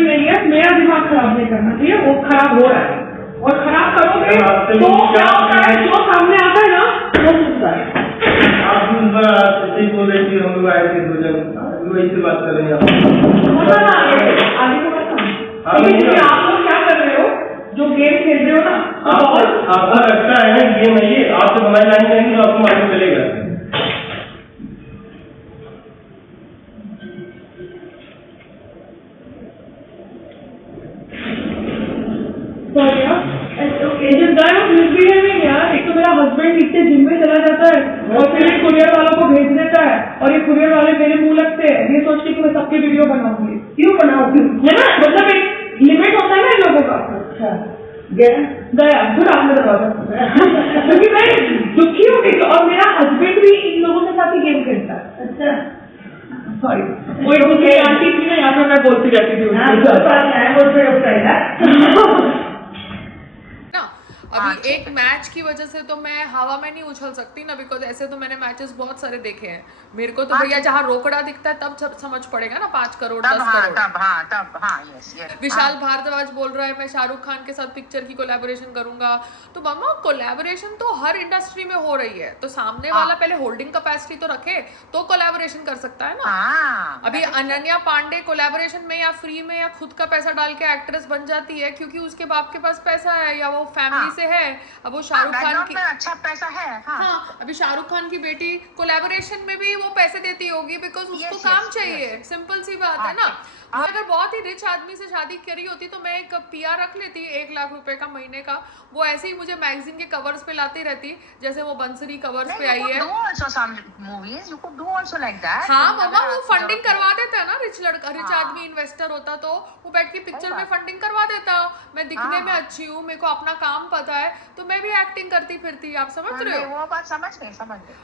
ही नहीं है, मेरा दिमाग खराब नहीं करना चाहिए, वो खराब हो रहा है और खराब करोगे तो क्या होता है, जो सामने आता है ना वो सुनता है। आप बोले कि हम लोग आए थे 2 जन, वैसे बात कर रहे हैं आगे को बताओ, लेकिन आप लोग क्या कर रहे हो, जो गेम खेल रहे हो ना, आपको लगता है गेम है ये, आप जब हमारी लाइन में तो आपको मालूम चलेगा। एक तो मेरा हस्बैंड इतने जिम में चला जाता है और फिर ये कुरियर वालों को भेज देता है और ये कुरियर वाले मेरे मुंह लगते हैं, ये सोच के कि मैं सबके वीडियो बनाऊंगी। क्यों बनाऊंगी, है ना, मतलब एक लिमिट होता है ना इन लोगों का। अच्छा गया गुड आफ्टर क्योंकि मैं दुखी हूँ और मेरा हस्बैंड भी इन लोगों के साथ ही गेम खेलता है। अच्छा सॉरी, वो एक आंटी थी ना यहाँ पे, मैं बोलती रहती थी अभी एक मैच की वजह से तो मैं हवा में नहीं उछल सकती ना, बिकॉज ऐसे तो मैंने मैचेस बहुत सारे देखे हैं। मेरे को तो भैया जहाँ रोकड़ा दिखता है तब समझ पड़ेगा ना 5 करोड़ 10 करोड़। विशाल भारद्वाज बोल रहा है मैं शाहरुख खान के साथ पिक्चर की कोलैबोरेशन करूंगा, तो मामा कोलैबोरेशन तो हर इंडस्ट्री में हो रही है, तो सामने वाला पहले होल्डिंग कैपेसिटी तो रखे तो कोलैबोरेशन कर सकता है ना। अभी अनन्या पांडे कोलैबोरेशन में या फ्री में या खुद का पैसा डाल के एक्ट्रेस बन जाती है क्योंकि उसके बाप के पास पैसा है या वो फैमिली से है। अब वो शाहरुख खान की अच्छा पैसा है। हाँ, अभी शाहरुख खान की बेटी कोलैबोरेशन में भी वो पैसे देती होगी बिकॉज उसको काम चाहिए। सिंपल सी बात है ना। मैं अगर बहुत ही रिच आदमी से शादी करी होती तो मैं एक पीआर रख लेती 1 लाख रुपए का महीने का, वो ऐसे ही मुझे मैगजीन के कवर्स पे लाती रहती जैसे वो बंसरी कवर्स पे आई है। हाँ मम्मा, वो फंडिंग करवा देता है ना, रिच आदमी इन्वेस्टर होता तो वो बैठ के पिक्चर में फंडिंग करवा देता। मैं दिखने में अच्छी हूँ, मेरे को अपना काम पता है, तो मैं भी एक्टिंग करती फिरती। आप समझ रहे हो? वो बात समझ गई।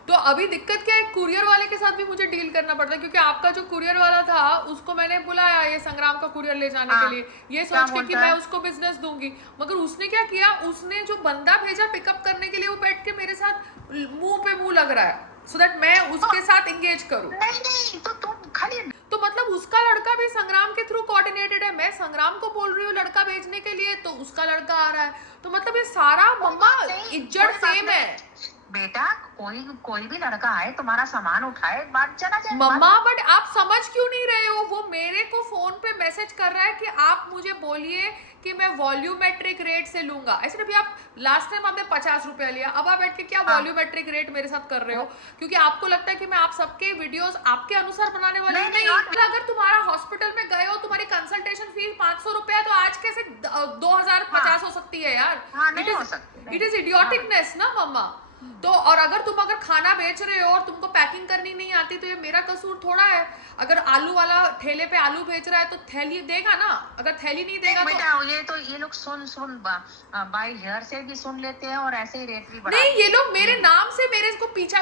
तो अभी दिक्कत क्या है, कुरियर वाले के साथ भी मुझे डील करना पड़ता है क्योंकि आपका जो कुरियर वाला था उसको मैंने बुलाया ये संग्राम का कुरियर ले जाने के लिए, ये सोच के कि मैं उसको बिजनेस दूंगी, मगर उसने क्या किया, उसने जो बंदा भेजा पिकअप करने के लिए वो बैठ के मेरे साथ मुंह पे मुंह लग रहा है सो दैट मैं उसके साथ एंगेज करूं। नहीं तो तुम खाली तो मतलब उसका लड़का भी संग्राम के थ्रू कोऑर्डिनेटेड है, मैं संग्राम को बोल रही हूँ लड़का भेजने के लिए तो उसका लड़का आ रहा है, तो मतलब ये सारा मम्मा इज्जत सेम है। बेटा कोई भी लड़का आए तुम्हारा सामान उठाए बात चला जाए मम्मा, बट आप समझ क्यों नहीं रहे हो? वो मेरे को फोन पे मैसेज कर रहा है कि आप मुझे बोलिए कि मैं वॉल्यूमेट्रिक रेट से लूंगा। ऐसे भी आप लास्ट टाइम आपने 50 रुपया लिया, अब आप बैठ के क्या वॉल्यूमेट्रिक रेट मेरे साथ कर रहे हो? क्योंकि आपको लगता है कि मैं आप सबके वीडियोस आपके अनुसार बनाने वाली हूं। नहीं, अगर तुम्हारा हॉस्पिटल में गए हो, तुम्हारी कंसल्टेशन फीस 500 रुपया, तो आज कैसे 2050 हो सकती है यार? इट इज इडियोटिकनेस ना मम्मा। तो और अगर खाना बेच रहे हो और तुमको पैकिंग करनी नहीं आती तो ये मेरा कसूर थोड़ा है। अगर आलू वाला ठेले पे आलू बेच रहा है तो थैली देगा ना, अगर थैली नहीं देगा तो ये लोग सुन बाय ईयर से भी सुन लेते हैं और ऐसे ही रेट भी बढ़ा नहीं, ये लोग मेरे नाम से मेरे को पीछा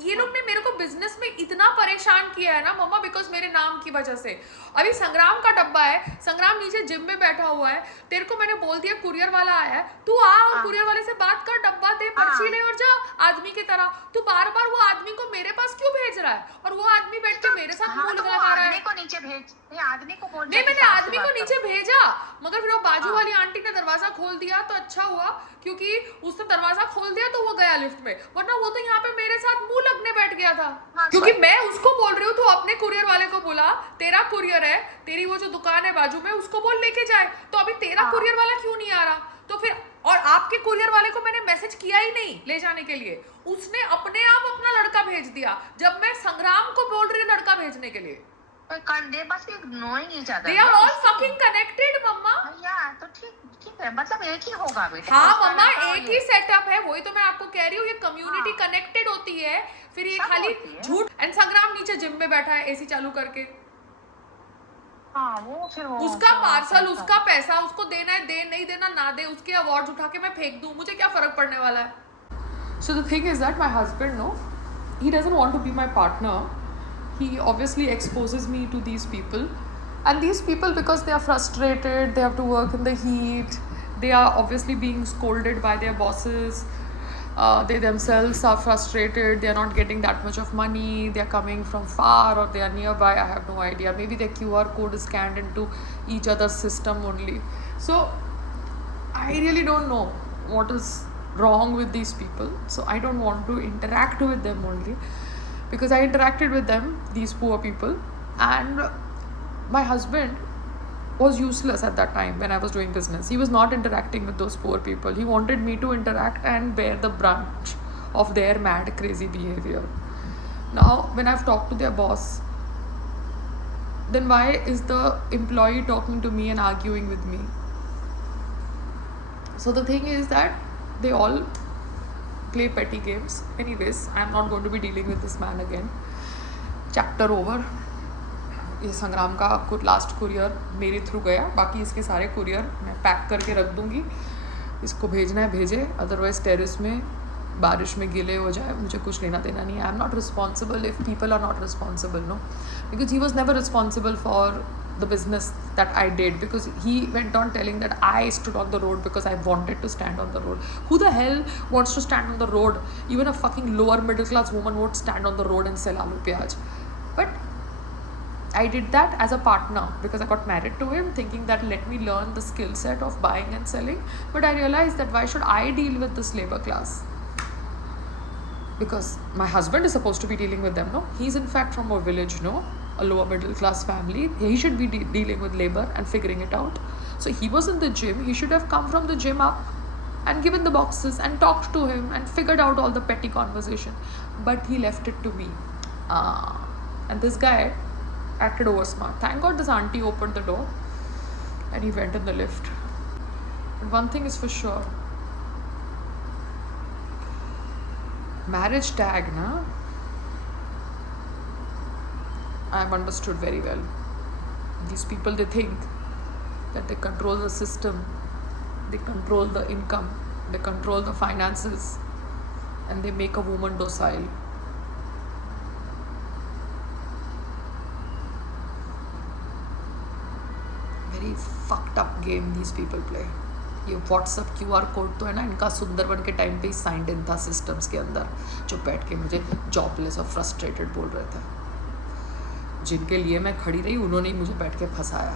ये लोग ने मेरे को बिजनेस में इतना परेशान किया है ना मम्मा, बिकॉज मेरे नाम की वजह से। अभी संग्राम का डब्बा है, संग्राम नीचे जिम में बैठा हुआ है, तेरे को मैंने बोल दिया कुरियर वाला आया है, तू आ और कुरियर वाले से बात कर, डब्बा दे, पर्ची ले और जा आदमी की तरह। तू बार बार वो आदमी को मेरे पास क्यों भेज रहा है? और वो आदमी बैठ के मेरे साथ मुंह लगा रहा है। आदमी को नीचे भेज, आदमी को बोल। नहीं, मैंने आदमी को नीचे भेजा, मगर फिर वो बाजू वाली आंटी ने दरवाजा खोल दिया तो अच्छा हुआ, क्योंकि उसने दरवाजा खोल दिया तो वो गया लिफ्ट में, वरना वो तो यहाँ पे मेरे साथ मुंह लगने बैठ गया था। क्योंकि मैं उसको बोल रही हूँ तू अपने कुरियर वाले को बुला, तेरा कुरियर है, तेरी वो जो दुकान है बाजू में उसको बोल लेके जाए, तो अभी तेरा कुरियर वाला क्यों नहीं आ रहा? तो फिर और आपके कुरियर वाले को मैंने मैसेज किया ही नहीं ले जाने के लिए, उसने अपने आप अपना लड़का भेज दिया, जब मैं संग्राम को बोल रही हूँ लड़का भेजने के लिए। They are all fucking connected मम्मा। तो ठीक है, मतलब एक ही होगा बेटा। हाँ मम्मा, एक ही सेटअप है, वही तो मैं आपको कह रही हूँ, ये कम्युनिटी कनेक्टेड होती है, फिर ये खाली झूठ। एंड संग्राम नीचे जिम में बैठा है एसी चालू करके। वो फिर उसका पार्सल, उसका पैसा, उसको देना है दे, नहीं देना ना दे, उसके अवार्ड्स उठा के मैं फेंक दूं, मुझे क्या फर्क पड़ने वाला है? So the thing is that my husband, no, he doesn't want to be my partner. He obviously exposes me to these people, and these people, because they are frustrated, they have to work in the heat, they are obviously being scolded by their bosses, they themselves are frustrated, they are not getting that much of money, they are coming from far or they are nearby, I have no idea. Maybe their QR code is scanned into each other's system only. So I really don't know what is wrong with these people. So I don't want to interact with them only, because I interacted with them, these poor people, and my husband was useless at that time when I was doing business. He was not interacting with those poor people. He wanted me to interact and bear the brunt of their mad, crazy behavior. Now, when I've talked to their boss, then why is the employee talking to me and arguing with me? So the thing is that they all play petty games. Anyways, I'm not going to be dealing with this man again. Chapter over. ये संग्राम का कुछ last courier मेरे through गया, बाकी इसके सारे courier मैं पैक करके रख दूँगी. इसको भेजना है भेजे, अदरवाइज टेरिस में बारिश में गिले हो जाए, मुझे कुछ लेना देना नहीं है. I am not responsible if people are not responsible, no, because he was never responsible for the business that I did, because he went on telling that I stood on the road because I wanted to stand on the road. Who the hell wants to stand on the road? Even a fucking lower middle class woman would stand on the road and sell aloo pyaj. But I did that as a partner because I got married to him, thinking that let me learn the skill set of buying and selling. But I realized that why should I deal with this labor class? Because my husband is supposed to be dealing with them, no? He's in fact from a village, no? A lower middle class family. He should be dealing with labor and figuring it out. So he was in the gym. He should have come from the gym up and given the boxes and talked to him and figured out all the petty conversation. But he left it to me. And this guy acted over smart. Thank God this auntie opened the door and he went in the lift. But one thing is for sure. Marriage tag, na? I've understood very well. These people, they think that they control the system, they control the income, they control the finances, and they make a woman docile. Very fucked up game these people play. ये WhatsApp QR code तो है ना, इनका सुंदरबन के time पे he signed in था systems के अंदर, जो बैठ के मुझे जॉबलेस और फ्रस्ट्रेटेड बोल रहे थे. जिनके लिए मैं खड़ी रही उन्होंने ही मुझे बैठ के फंसाया.